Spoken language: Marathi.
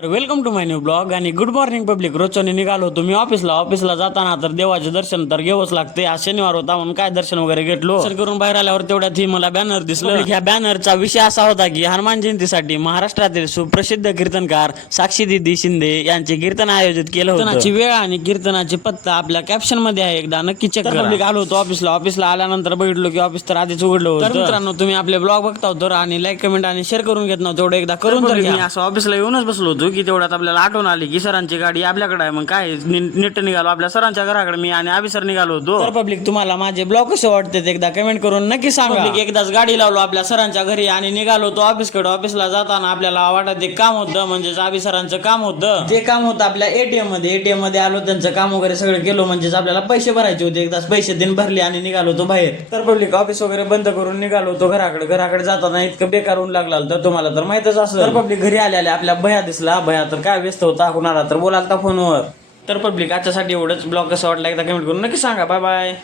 Welcome to my new blog आणि गुड मॉर्निंग पब्लिक. रोजच्याने निघालो होतो मी ऑफिसला जाताना तर देवाचे दर्शन तर घेवच लागते. आज शनिवार होता म्हणून काय दर्शन वगैरे घेतलो. दर्शन करून बाहेर आल्यावर तेवढ्यात ही मला बॅनर दिसलं. ह्या बॅनरचा विषय असा होता की हनुमान जयंतीसाठी महाराष्ट्रातील सुप्रसिद्ध कीर्तनकार साक्षी दिदी शिंदे यांचे कीर्तन आयोजित केलं होतं. कीर्तनाची वेळ आणि कीर्तनाची पत्ता आपल्या कॅप्शन मध्ये आहे, एकदा नक्की चेक करा. पब्लिक आलो होतो ऑफिसला आल्यानंतर बघितलो की ऑफिस तर आधीच उघडलं होतं. तर मित्रांनो, तुम्ही आपले ब्लॉग बघता तर आणि लाईक कमेंट आणि शेअर करून घेत नव्हतं, तेवढं एकदा करून तर घ्या. असं ऑफिसला येऊनच बसलो होतो की तेवढ्यात आपल्याला आठवण आली की सरांची गाडी आपल्याकडे आहे. मग काय नीट निघालो आपल्या सरांच्या घराकडे, मी आणि अभिसर निघालो होतो. तर पब्लिक, तुम्हाला माझे ब्लॉग कसे वाटते एकदा कमेंट करून नक्की सांगा. एकदाच गाडी लावलो आपल्या सरांच्या घरी आणि निघालो होतो ऑफिसकडे. ऑफिसला जाताना आपल्याला वाटत एक काम होतं, म्हणजेच अभिसरांचं काम होतं. जे काम होतं आपल्या एटीएम मध्ये आलो, त्यांचं काम वगैरे सगळं केलो, म्हणजेच आपल्याला पैसे भरायचे होते. एकदाच पैसे दिन भरले आणि निघालो होतो बाहेर. तर पब्लिक, ऑफिस वगैरे बंद करून निघालो होतो घराकडे जाताना इतकं बेकार ऊन लागला तर तुम्हाला तर माहितच असं. तर पब्लिक, घरी आल्या आपल्या भया दिसला. भया तर काय व्यस्त होता, कुणाला तर बोलालता फोनवर. तर पब्लिक, आजच्यासाठी एवढंच. ब्लॉग कसा वाटला एकदा कमेंट करून नक्की सांगा. Bye bye.